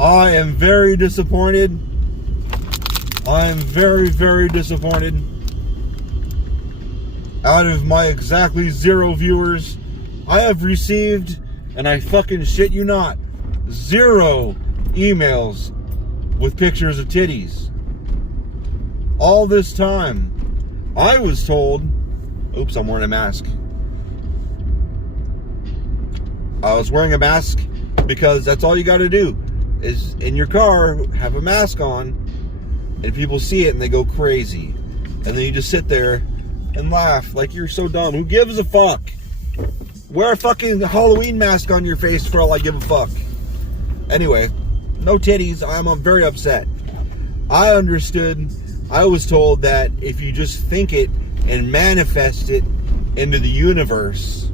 I am very disappointed. I am very, very disappointed. Out of my exactly 0 viewers, I have received, and I fucking shit you not, 0 emails with pictures of titties. All this time, I was told, oops, I'm wearing a mask. I was wearing a mask because that's all you got to do is in your car have a mask on, and people see it and they go crazy, and then you just sit there and laugh like you're so dumb. Who gives a fuck? Wear a fucking Halloween mask on your face for all I give a fuck. Anyway, no titties. I'm very upset. I was told that if you just think it and manifest it into the universe,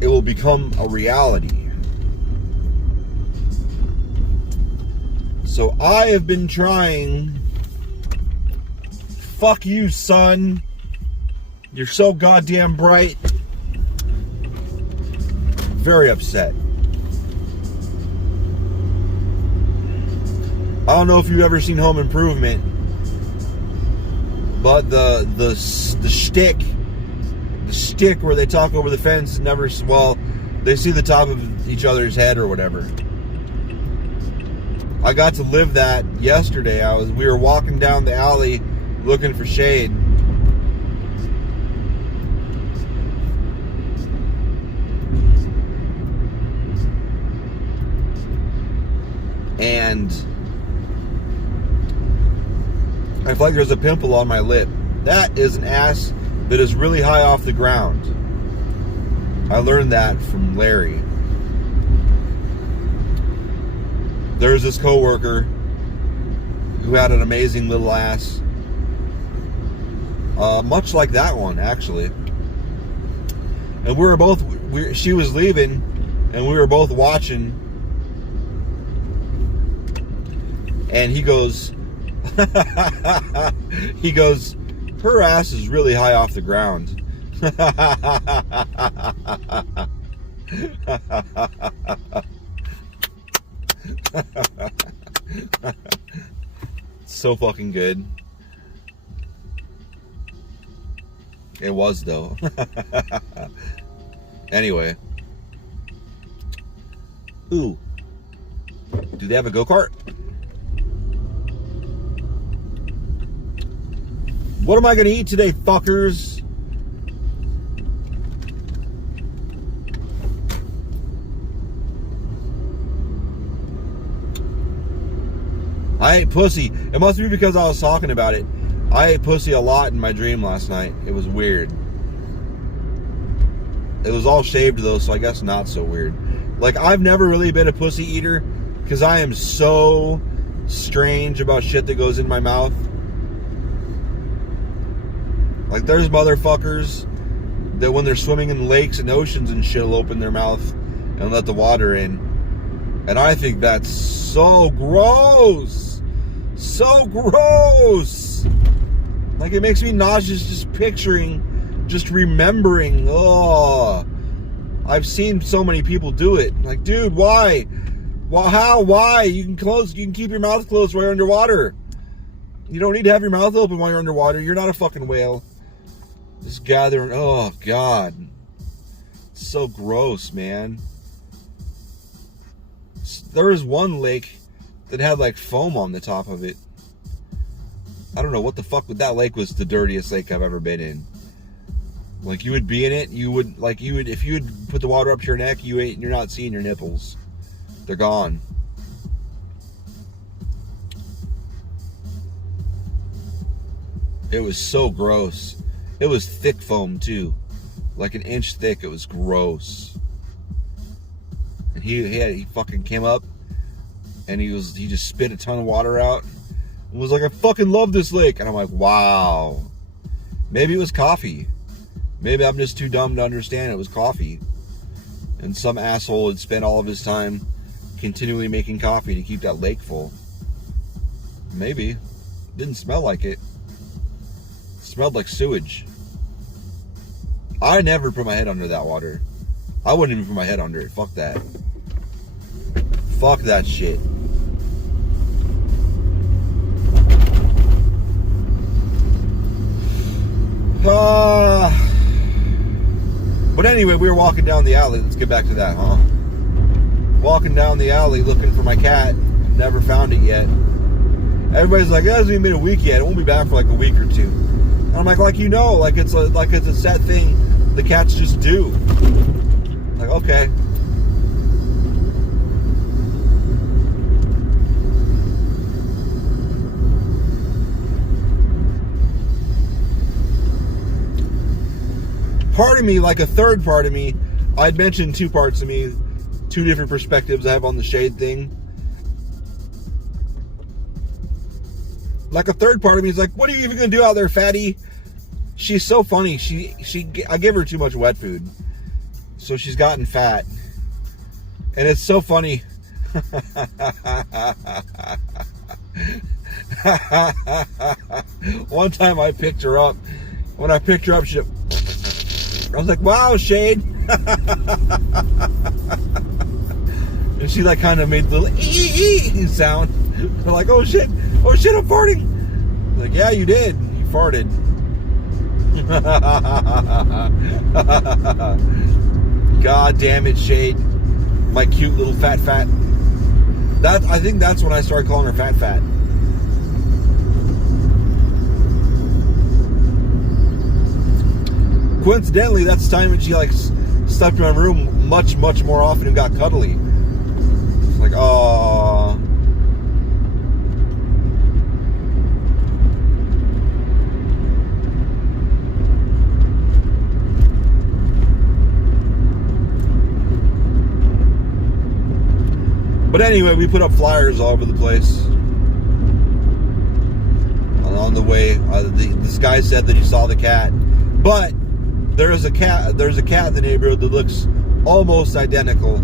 it will become a reality. So I have been trying. Fuck you, son. You're so goddamn bright. Very upset. I don't know if you've ever seen Home Improvement, but the shtick where they talk over the fence they see the top of each other's head or whatever. I got to live that yesterday. We were walking down the alley looking for shade. And I feel like there's a pimple on my lip. That is an ass that is really high off the ground. I learned that from Larry. There's this coworker who had an amazing little ass. Much like that one, actually. And she was leaving, and we were both watching. And he goes, her ass is really high off the ground. So fucking good. It was, though. Anyway. Ooh. Do they have a go-kart? What am I going to eat today, fuckers? I ate pussy. It must be because I was talking about it. I ate pussy a lot in my dream last night. It was weird. It was all shaved, though, so I guess not so weird. Like, I've never really been a pussy eater because I am so strange about shit that goes in my mouth. Like, there's motherfuckers that when they're swimming in lakes and oceans and shit will open their mouth and let the water in. And I think that's so gross. So gross. Like, it makes me nauseous just picturing, just remembering. Oh, I've seen so many people do it. Like, dude, why? Well, how? Why? You can keep your mouth closed while you're underwater. You don't need to have your mouth open while you're underwater. You're not a fucking whale. Just gathering. Oh, God. It's so gross, man. There was one lake that had like foam on the top of it. I don't know what the fuck. That lake was the dirtiest lake I've ever been in. Like, you would be in it, if you would put the water up to your neck, you're not seeing your nipples. They're gone. It was so gross. It was thick foam too, like an inch thick. It was gross. And he fucking came up, and he just spit a ton of water out, and was like, I fucking love this lake. And I'm like, wow. Maybe it was coffee. Maybe I'm just too dumb to understand it was coffee. And some asshole had spent all of his time continually making coffee to keep that lake full. Maybe. Didn't smell like it. Smelled like sewage. I never put my head under that water. I wouldn't even put my head under it. Fuck that. Fuck that shit. But anyway, we were walking down the alley. Let's get back to that, huh? Walking down the alley looking for my cat. Never found it yet. Everybody's like, it hasn't even been a week yet. It won't be back for like a week or two. And I'm like you know, like it's a set thing the cats just do. Like, okay. Part of me, like a third part of me, I'd mentioned two parts of me, two different perspectives I have on the shade thing. Like a third part of me is like, what are you even gonna do out there, fatty? She's so funny. I give her too much wet food, so she's gotten fat, and it's so funny. One time I picked her up. When I picked her up, I was like, wow, Shade. And she like kind of made the little ee sound. I'm like, oh shit, I'm farting. I'm like, yeah, you did. You farted. God damn it, Shade. My cute little fat. I think that's when I started calling her fat. Coincidentally, that's the time when she like stepped in my room much more often and got cuddly. It's like, aww. But anyway, we put up flyers all over the place. On the way, this guy said that he saw the cat, but there's a cat in the neighborhood that looks almost identical.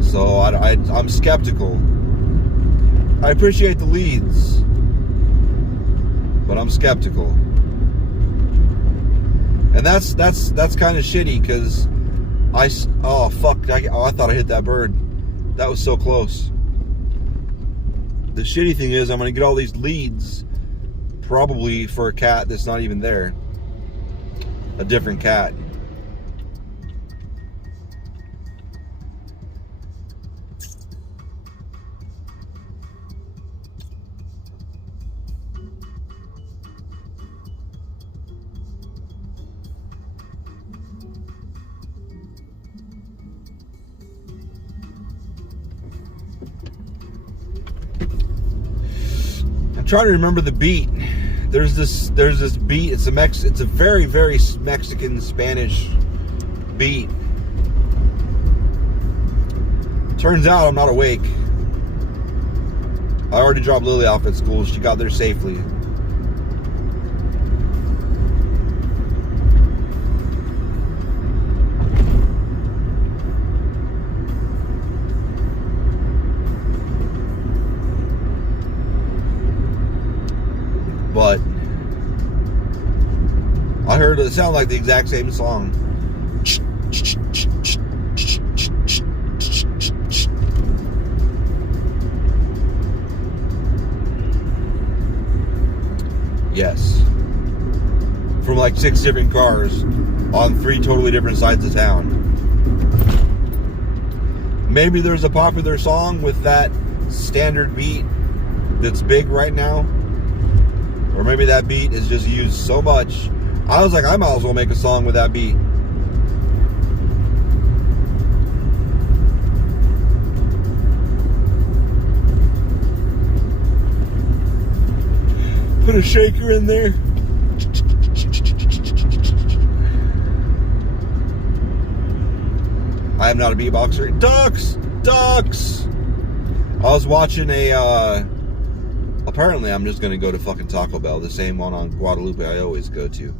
So I'm skeptical. I appreciate the leads, but I'm skeptical. And that's kind of shitty because I thought I hit that bird. That was so close. The shitty thing is I'm going to get all these leads probably for a cat that's not even there. A different cat. I'm trying to remember the beat. There's this beat. It's a very Mexican Spanish beat. Turns out I'm not awake. I already dropped Lily off at school. She got there safely. But I heard it sound like the exact same song. Yes. From like 6 different cars on 3 totally different sides of town. Maybe there's a popular song with that standard beat that's big right now. Or maybe that beat is just used so much. I was like, I might as well make a song with that beat. Put a shaker in there. I am not a beatboxer. Ducks! I was watching apparently I'm just gonna go to fucking Taco Bell, the same one on Guadalupe I always go to.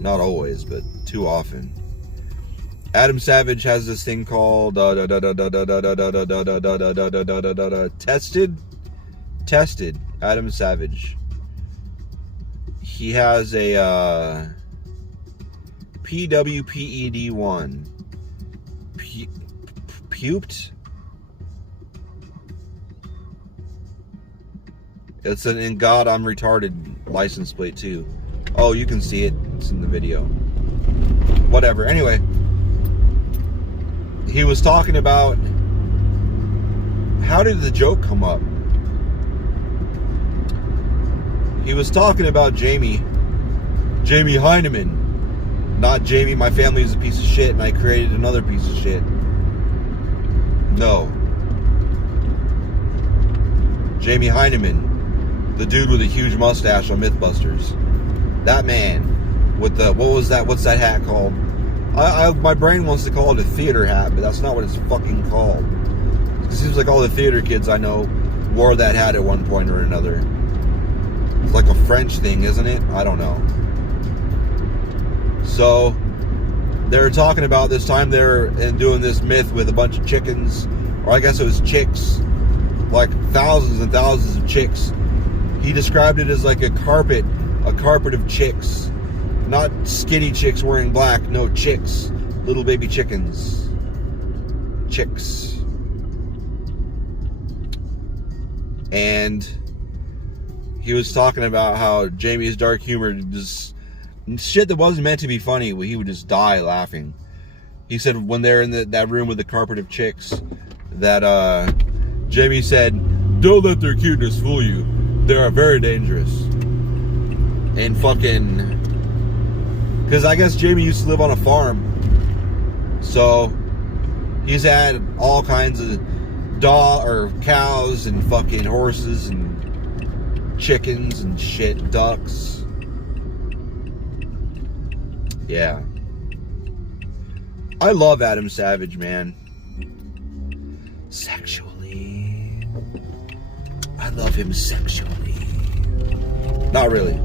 Not always, but too often. Adam Savage has this thing called Tested. Adam Savage. He has a PWPED1. Puped? It's an "In God I'm Retarded" license plate too. Oh, you can see it. It's in the video. Whatever. Anyway, he was talking about, how did the joke come up? He was talking about Jamie Heineman. Not Jamie, my family is a piece of shit and I created another piece of shit. No. Jamie Heineman, the dude with a huge mustache on Mythbusters. That man with the, what's that hat called? My brain wants to call it a theater hat, but that's not what it's fucking called. It seems like all the theater kids I know wore that hat at one point or another. It's like a French thing, isn't it? I don't know. So, they were talking about this time they're doing this myth with a bunch of chickens, or I guess it was chicks, like thousands and thousands of chicks. He described it as like a carpet of chicks. Not skinny chicks wearing black, no, chicks. Little baby chickens. Chicks. And he was talking about how Jamie's dark humor just shit that wasn't meant to be funny, he would just die laughing. He said when they're in that room with the carpet of chicks, that Jamie said, "Don't let their cuteness fool you. They are very dangerous." And fucking, because I guess Jamie used to live on a farm, so he's had all kinds of cows and fucking horses and chickens and shit, ducks. Yeah. I love Adam Savage, man. Sexually. I love him sexually. Not really.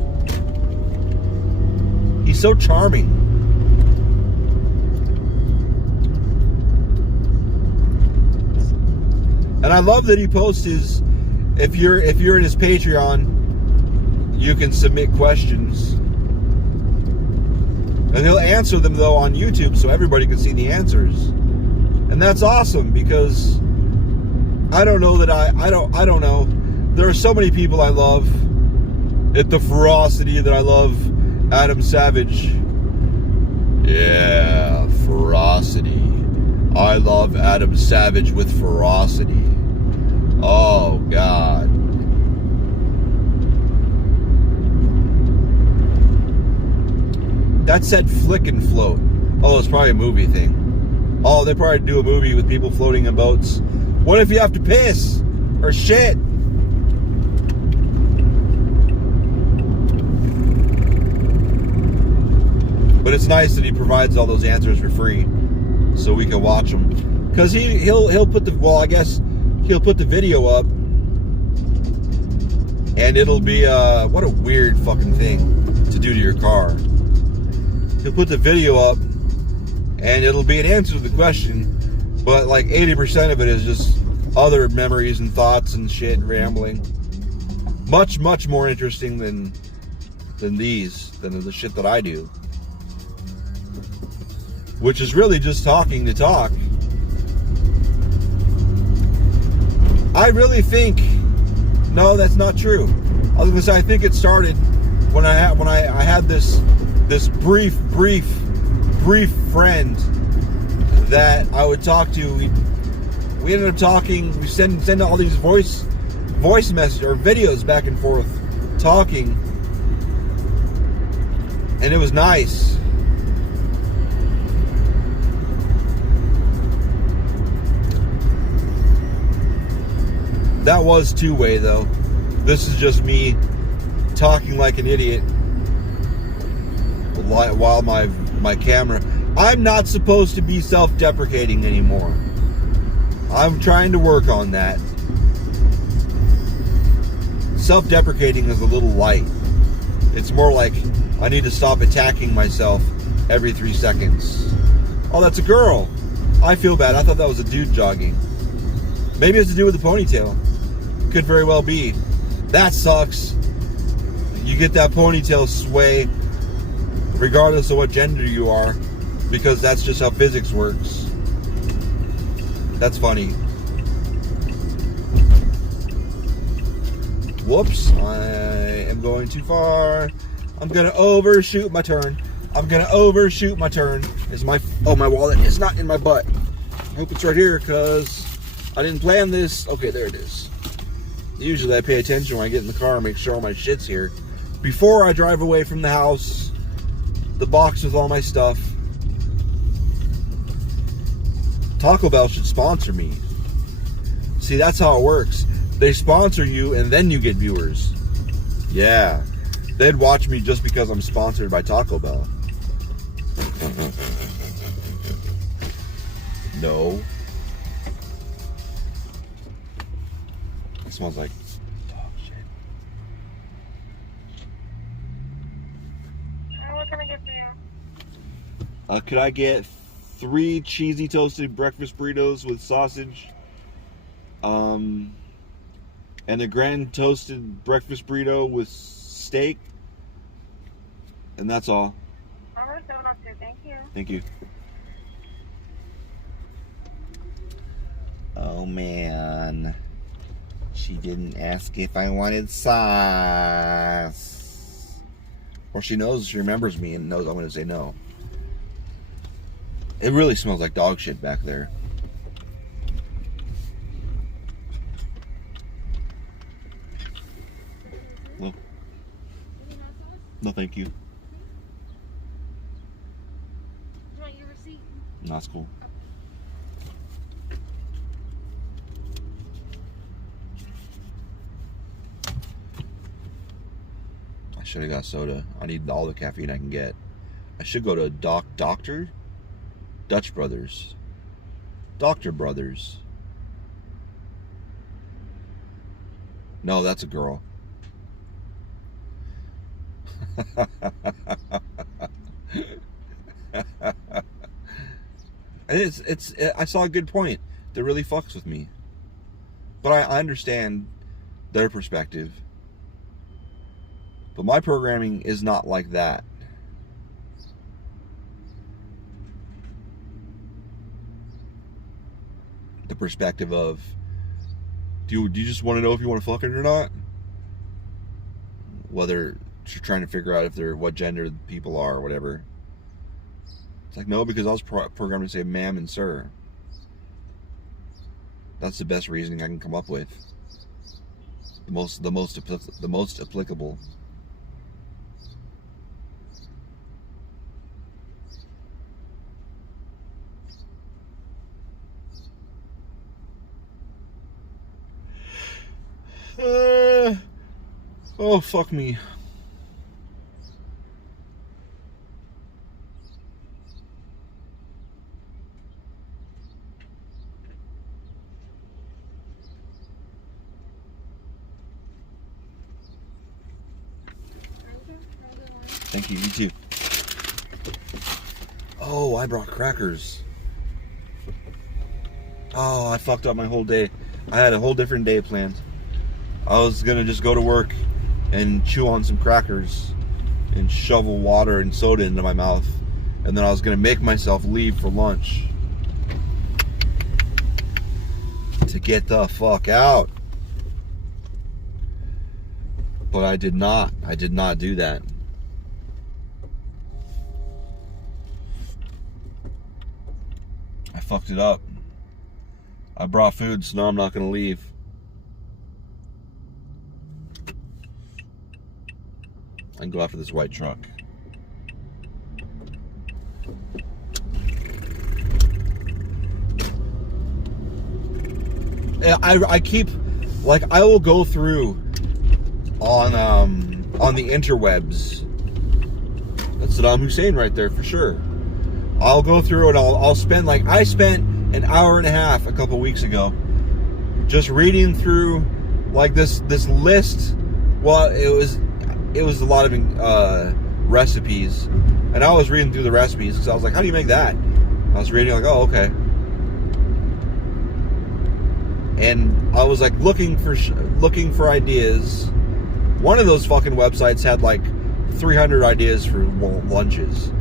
He's so charming. And I love that he posts his, if you're in his Patreon, you can submit questions. And he'll answer them, though, on YouTube so everybody can see the answers. And that's awesome, because I don't know that I don't know. There are so many people I love at the ferocity that I love Adam Savage. Yeah, ferocity. I love Adam Savage with ferocity. Oh, God. That said Flick and Float. Oh, it's probably a movie thing. Oh, they probably do a movie with people floating in boats. What if you have to piss? Or shit? But it's nice that he provides all those answers for free, so we can watch them. Because he'll put the, well, I guess he'll put the video up, and it'll be, what a weird fucking thing to do to your car. He'll put the video up, and it'll be an answer to the question, but like 80% of it is just other memories and thoughts and shit, rambling. Much, much more interesting than the shit that I do. Which is really just talking to talk. I really think, no, that's not true. I was gonna say, I think it started when I had this brief friend that I would talk to. We ended up talking. We send all these voice messages or videos back and forth, talking, and it was nice. That was two-way, though. This is just me talking like an idiot while my camera... I'm not supposed to be self-deprecating anymore. I'm trying to work on that. Self-deprecating is a little light. It's more like I need to stop attacking myself every 3 seconds. Oh, that's a girl. I feel bad. I thought that was a dude jogging. Maybe it's to do with the ponytail. Could very well be. That sucks. You get that ponytail sway regardless of what gender you are, because that's just how physics works. That's funny. Whoops, I am going too far. I'm gonna overshoot my turn. Is my wallet is not in my butt. I hope it's right here because I didn't plan this. Okay, there it is. Usually I pay attention when I get in the car and make sure all my shit's here. Before I drive away from the house, the box with all my stuff. Taco Bell should sponsor me. See, that's how it works. They sponsor you and then you get viewers. Yeah. They'd watch me just because I'm sponsored by Taco Bell. No. It smells like dog shit. What can I get for you? Could I get 3 cheesy toasted breakfast burritos with sausage? And a grand toasted breakfast burrito with steak? And that's all. Alright, 702. Thank you. Thank you. Oh man. She didn't ask if I wanted sauce. Or she remembers me and knows I'm going to say no. It really smells like dog shit back there. Well, no, thank you. Do you want your receipt? No, that's cool. I should have got soda. I need all the caffeine I can get. I should go to Dr. Dutch Brothers. Dr. Brothers. No, that's a girl. I saw a good point that really fucks with me. But I understand their perspective. But my programming is not like that. The perspective of, do you just want to know if you want to fuck it or not? Whether you're trying to figure out if they're what gender people are or whatever. It's like, no, because I was programmed to say ma'am and sir. That's the best reasoning I can come up with. The most applicable. Oh, fuck me. Thank you, you too. Oh, I brought crackers. Oh, I fucked up my whole day. I had a whole different day planned. I was gonna just go to work and chew on some crackers and shovel water and soda into my mouth, and then I was gonna make myself leave for lunch to get the fuck out. But I did not do that. I fucked it up. I brought food, so now I'm not gonna leave. I can go after this white truck. I keep, like, I will go through on the interwebs. That's Saddam Hussein right there for sure. I'll go through and I'll spend, like, I spent an hour and a half a couple weeks ago just reading through, like, this list. Well, it was a lot of recipes, and I was reading through the recipes because I was like, how do you make that? I was reading, like, oh, okay. And I was like looking for ideas. One of those fucking websites had like 300 ideas for lunches,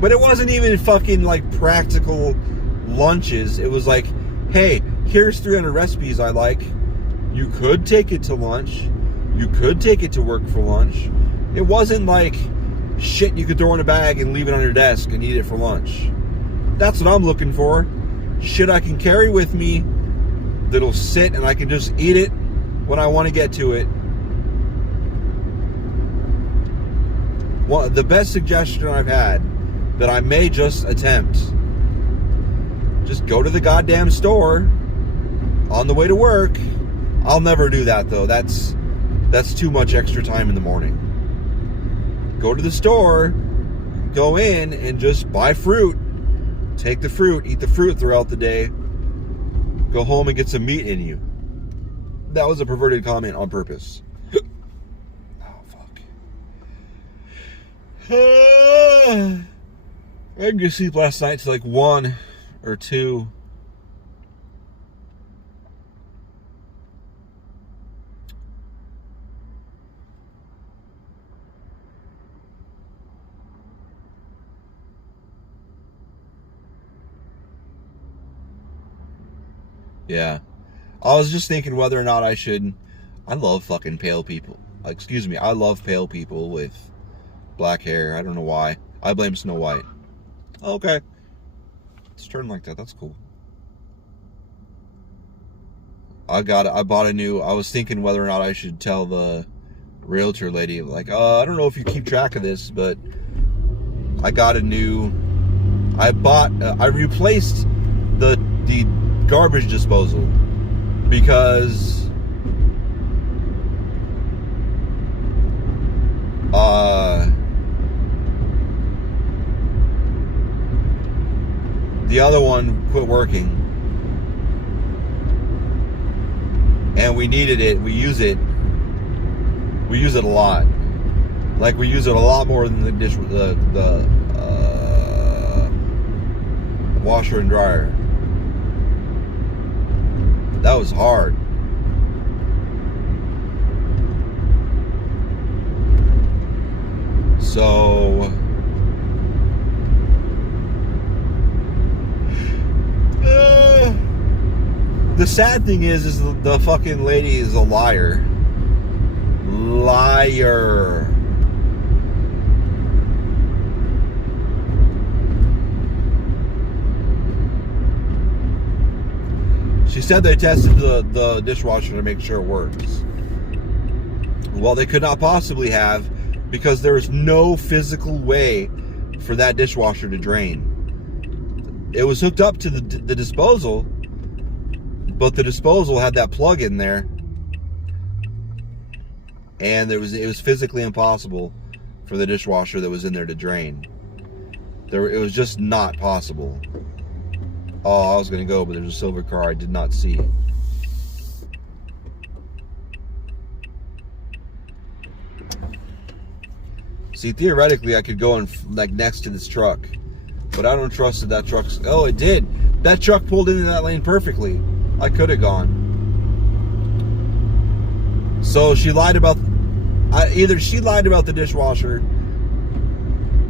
but it wasn't even fucking like practical lunches. It was like, hey, here's 300 recipes I like. You could take it to lunch. You could take it to work for lunch. It wasn't like shit you could throw in a bag and leave it on your desk and eat it for lunch. That's what I'm looking for. Shit I can carry with me that'll sit and I can just eat it when I want to get to it. Well, the best suggestion I've had that I may just attempt, just go to the goddamn store on the way to work. I'll never do that though. That's too much extra time in the morning. Go to the store, go in and just buy fruit. Take the fruit, eat the fruit throughout the day. Go home and get some meat in you. That was a perverted comment on purpose. Oh, fuck. I didn't get sleep last night till like 1 or 2. Yeah. I was just thinking whether or not I should. I love fucking pale people. Excuse me. I love pale people with black hair. I don't know why. I blame Snow White. Okay. It's turned like that. That's cool. I bought a new. I was thinking whether or not I should tell the realtor lady, like, I don't know if you keep track of this, but I got a new. I replaced the garbage disposal because the other one quit working and we needed it. We use it a lot. Like we use it a lot more than the washer and dryer. That was hard. So the sad thing is the fucking lady is a liar. Liar. She said they tested the dishwasher to make sure it works. Well, they could not possibly have, because there is no physical way for that dishwasher to drain. It was hooked up to the disposal, but the disposal had that plug in there, and it was physically impossible for the dishwasher that was in there to drain. It was just not possible. Oh, I was going to go, but there's a silver car I did not see. See, theoretically, I could go like next to this truck, but I don't trust that truck's. Oh, it did. That truck pulled into that lane perfectly. I could have gone. So she lied about. Either she lied about the dishwasher,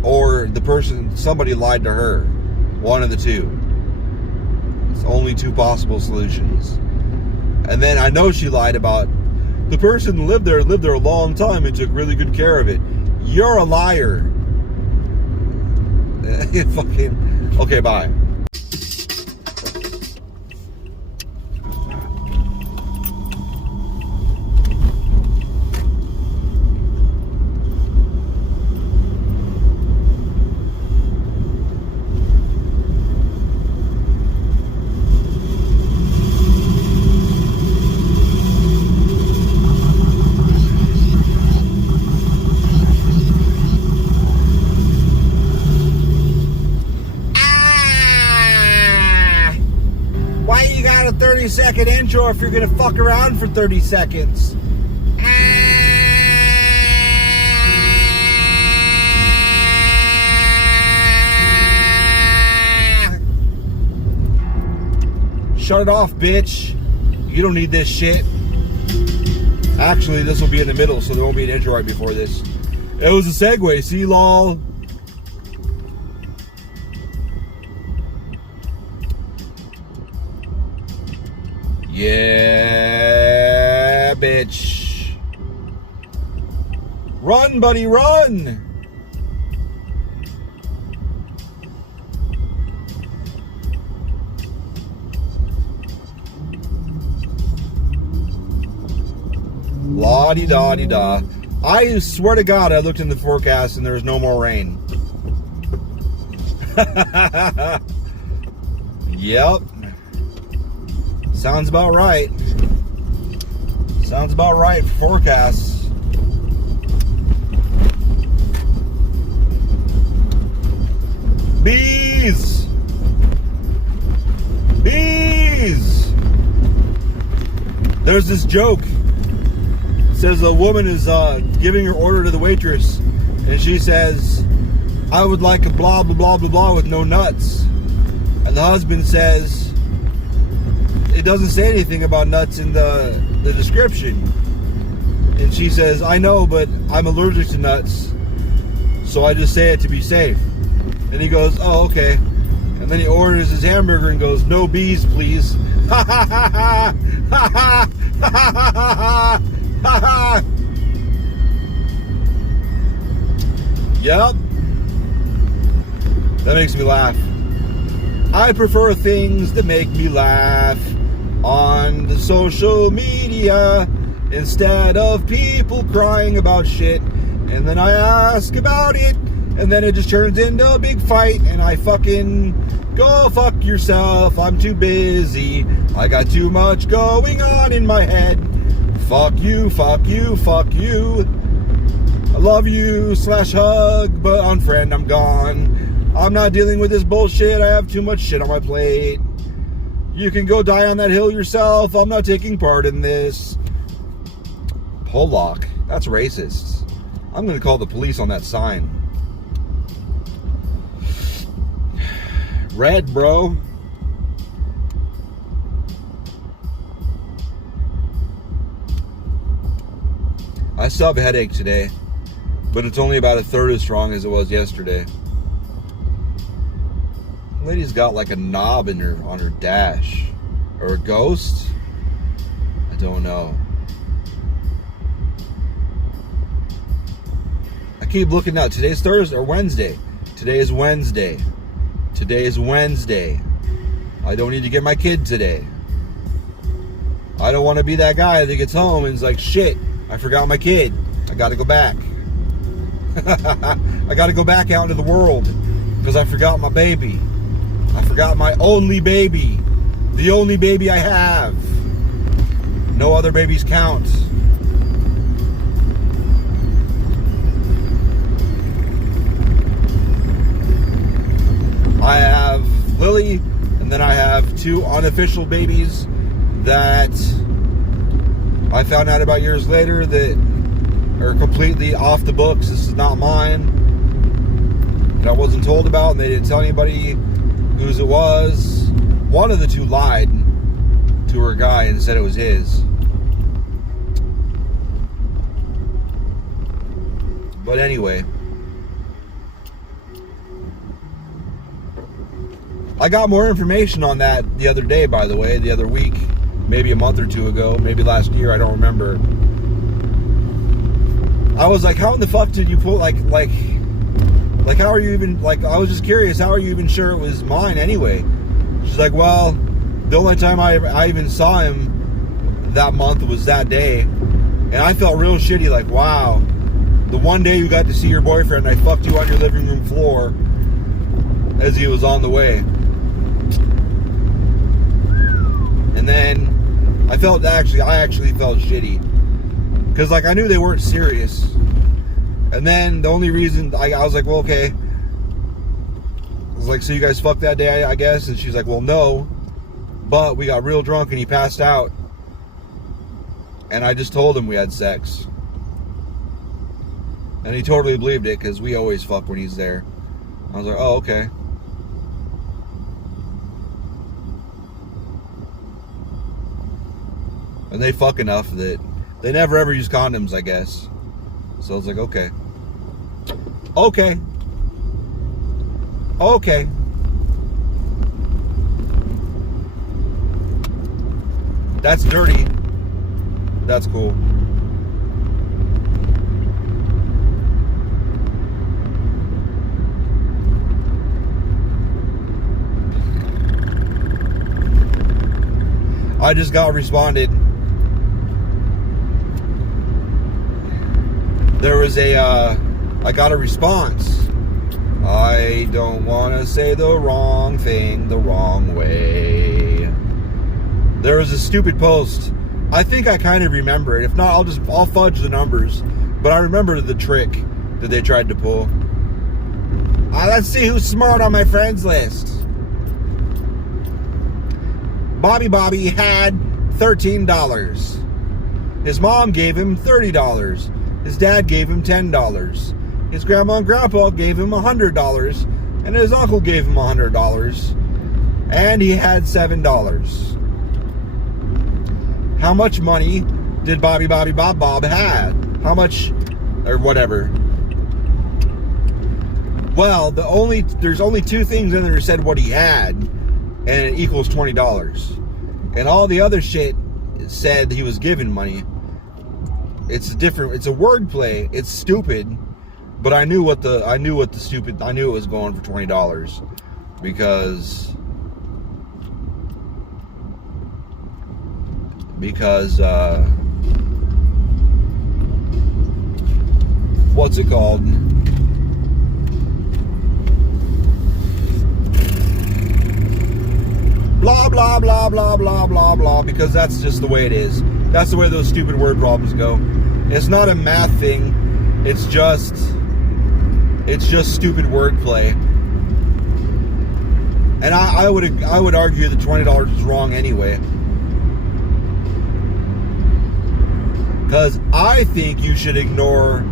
or somebody lied to her. One of the two. It's only two possible solutions. And then I know she lied about the person who lived there a long time and took really good care of it. You're a liar. Fucking. Okay, bye. Why you got a 30-second intro if you're gonna fuck around for 30 seconds? Shut it off, bitch. You don't need this shit. Actually, this will be in the middle, so there won't be an intro right before this. It was a segue, see, lol. Yeah, bitch. Run, buddy, run! La-di-da-di-da. I swear to God, I looked in the forecast and there was no more rain. Yep. Sounds about right. Sounds about right for forecasts. Bees! Bees! There's this joke. It says a woman is giving her order to the waitress, and she says, I would like a blah, blah, blah, blah, blah with no nuts. And the husband says, it doesn't say anything about nuts in the description. And she says, I know, but I'm allergic to nuts, so I just say it to be safe. And he goes, oh, okay. And then he orders his hamburger and goes, no bees, please. Ha ha ha ha ha ha ha ha ha ha. Yep. That makes me laugh. I prefer things that make me laugh on the social media instead of people crying about shit. And then I ask about it, and then it just turns into a big fight, and I fucking go fuck yourself. I'm too busy. I got too much going on in my head. Fuck you, fuck you, fuck you. I love you / hug, but unfriend, I'm gone. I'm not dealing with this bullshit. I have too much shit on my plate. You can go die on that hill yourself. I'm not taking part in this. Pollock. That's racist. I'm going to call the police on that sign. Red, bro. I still have a headache today, but it's only about a third as strong as it was yesterday. The lady's got like a knob in her on her dash, or a ghost. I don't know. I keep looking now. Today's Thursday or Wednesday. Today is Wednesday. Today is Wednesday. I don't need to get my kid today. I don't want to be that guy that gets home and is like, shit, I forgot my kid. I got to go back. I got to go back out into the world because I forgot my baby. I forgot my only baby. The only baby I have. No other babies count. I have Lily, and then I have 2 unofficial babies that I found out about years later that are completely off the books. This is not mine. That I wasn't told about, and they didn't tell anybody whose it was. One of the 2 lied to her guy and said it was his. But anyway, I got more information on that the other day, by the way, the other week, maybe a month or 2 ago, maybe last year, I don't remember. I was like, how in the fuck did you put, like, how are you even, like, I was just curious, how are you even sure it was mine anyway? She's like, well, the only time I even saw him that month was that day, and I felt real shitty, like, wow, the one day you got to see your boyfriend, I fucked you on your living room floor as he was on the way. And then I actually felt shitty because, like, I knew they weren't serious. And then the only reason I was like, well, okay. I was like, so you guys fucked that day, I guess? And she's like, well, no, but we got real drunk and he passed out. And I just told him we had sex. And he totally believed it because we always fuck when he's there. I was like, oh, okay. And they fuck enough that they never ever use condoms, I guess. So I was like, okay. Okay. Okay. That's dirty. That's cool. I just got responded. There was I got a response. I don't want to say the wrong thing the wrong way. There was a stupid post. I think I kind of remember it. If not, I'll fudge the numbers. But I remember the trick that they tried to pull. Let's see who's smart on my friends list. Bobby had $13. His mom gave him $30. His dad gave him $10. His grandma and grandpa gave him $100. And his uncle gave him $100. And he had $7. How much money did Bob had? How much, or whatever. Well, there's only two things in there that said what he had, and it equals $20. And all the other shit said he was given money. It's a wordplay. It's stupid, but I knew it was going for $20 because what's it called? Blah, blah, blah, blah, blah, blah, blah, because that's just the way it is. That's the way those stupid word problems go. It's not a math thing. It's just stupid wordplay. And I would argue that $20 is wrong anyway. Because I think you should ignore...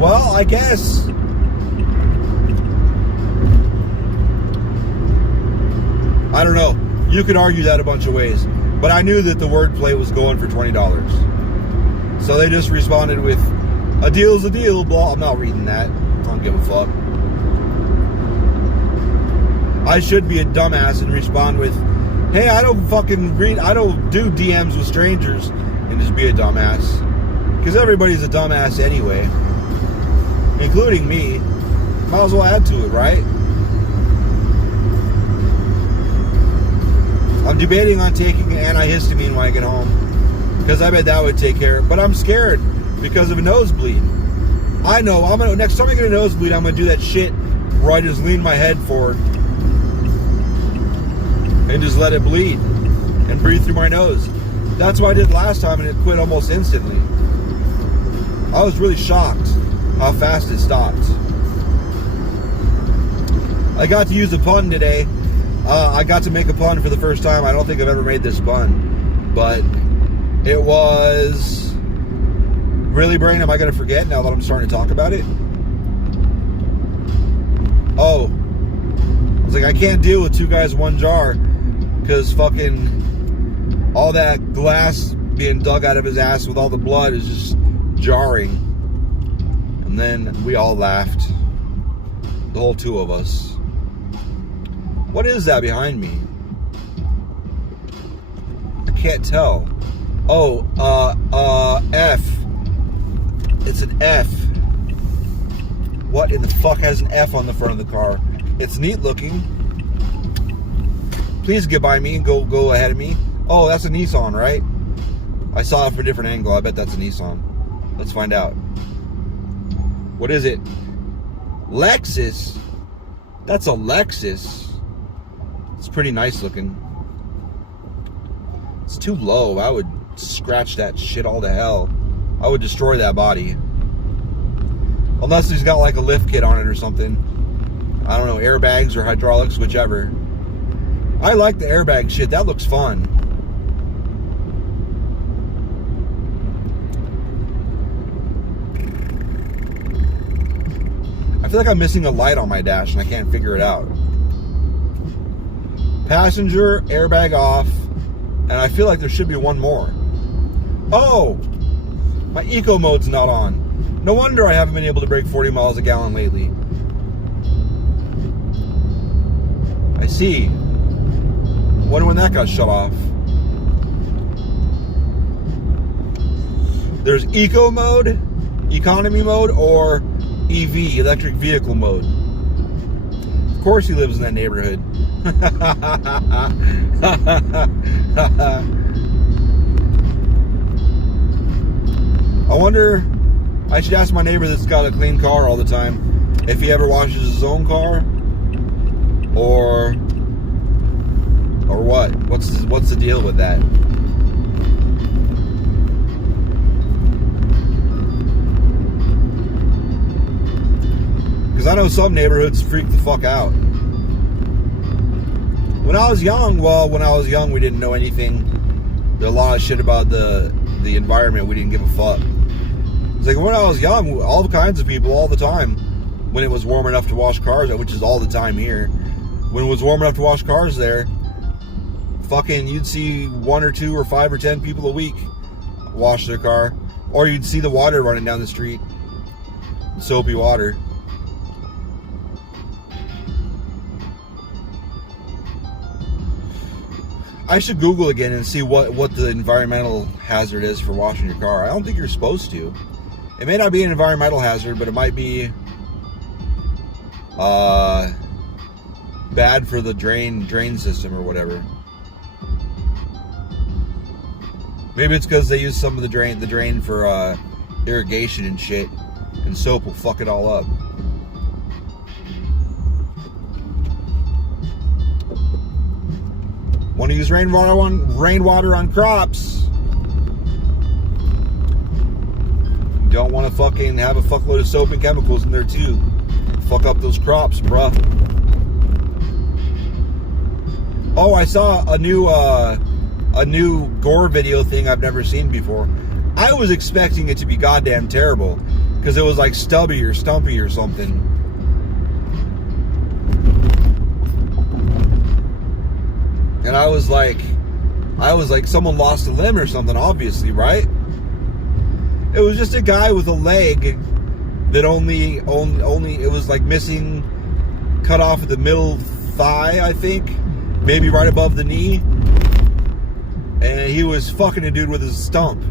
Well, I guess... I don't know. You could argue that a bunch of ways. But I knew that the wordplay was going for $20. So they just responded with, a deal's a deal, blah. I'm not reading that. I don't give a fuck. I should be a dumbass and respond with, hey, I don't do DMs with strangers, and just be a dumbass. Because everybody's a dumbass anyway. Including me. Might as well add to it, right? I'm debating on taking an antihistamine when I get home. Because I bet that would take care of it. But I'm scared because of a nosebleed. I know, next time I get a nosebleed, I'm going to do that shit where I just lean my head forward and just let it bleed and breathe through my nose. That's what I did last time, and it quit almost instantly. I was really shocked how fast it stopped. I got to use a pun today. I got to make a pun for the first time. I don't think I've ever made this pun, but it was really, brain, am I going to forget now that I'm starting to talk about it? Oh, I was like, I can't deal with two guys, one jar, because fucking all that glass being dug out of his ass with all the blood is just jarring. And then we all laughed, the whole two of us. What is that behind me? I can't tell. Oh, F. It's an F. What in the fuck has an F on the front of the car? It's neat looking. Please get by me and go ahead of me. Oh, that's a Nissan, right? I saw it from a different angle. I bet that's a Nissan. Let's find out. What is it? Lexus? That's a Lexus. It's pretty nice looking. It's too low. I would scratch that shit all to hell. I would destroy that body. Unless he's got like a lift kit on it or something. I don't know, airbags or hydraulics, whichever. I like the airbag shit. That looks fun. I feel like I'm missing a light on my dash and I can't figure it out. Passenger, airbag off, and I feel like there should be one more. Oh! My eco mode's not on. No wonder I haven't been able to break 40 miles a gallon lately. I see. Wonder when that got shut off. There's eco mode, economy mode, or EV, electric vehicle mode. course he lives in that neighborhood. I wonder, I should ask my neighbor that's got a clean car all the time if he ever washes his own car or what? What's the deal with that? Because I know some neighborhoods freak the fuck out. When I was young, we didn't know anything. There's a lot of shit about the environment. We didn't give a fuck. It's like when I was young, all kinds of people all the time. When it was warm enough to wash cars, which is all the time here. When it was warm enough to wash cars there, fucking you'd see 1 or 2 or 5 or 10 people a week wash their car. Or you'd see the water running down the street. Soapy water. I should Google again and see what the environmental hazard is for washing your car. I don't think you're supposed to. It may not be an environmental hazard, but it might be bad for the drain system or whatever. Maybe it's because they use some of the drain for irrigation and shit, and soap will fuck it all up. Want to use rainwater on crops? You don't want to fucking have a fuckload of soap and chemicals in there too. Fuck up those crops, bruh. Oh, I saw a new gore video thing I've never seen before. I was expecting it to be goddamn terrible because it was like stubby or stumpy or something. And I was like, someone lost a limb or something, obviously, right? It was just a guy with a leg that only it was like missing, cut off at the middle thigh, I think, maybe right above the knee, and he was fucking a dude with his stump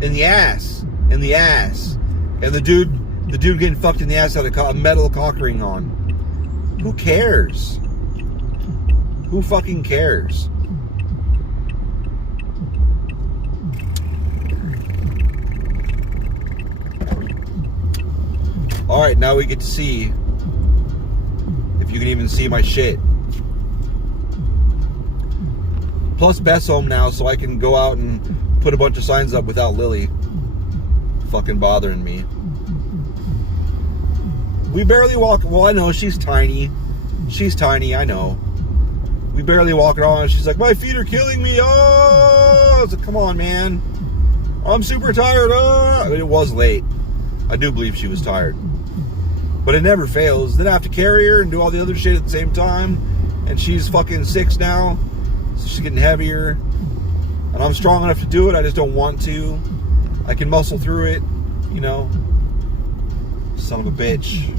in the ass, and the dude getting fucked in the ass had a metal cock ring on. Who cares? Who fucking cares? Alright, now we get to see if you can even see my shit. Plus Beth's home now, so I can go out and put a bunch of signs up without Lily fucking bothering me. We barely walk. Well, I know she's tiny. She's tiny, I know. We barely walk around. She's like, my feet are killing me. Oh, I was like, come on, man. I'm super tired. Oh. I mean, it was late. I do believe she was tired. But it never fails. Then I have to carry her and do all the other shit at the same time. And she's fucking 6 now. So she's getting heavier. And I'm strong enough to do it. I just don't want to. I can muscle through it. You know. Son of a bitch.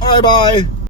Bye-bye.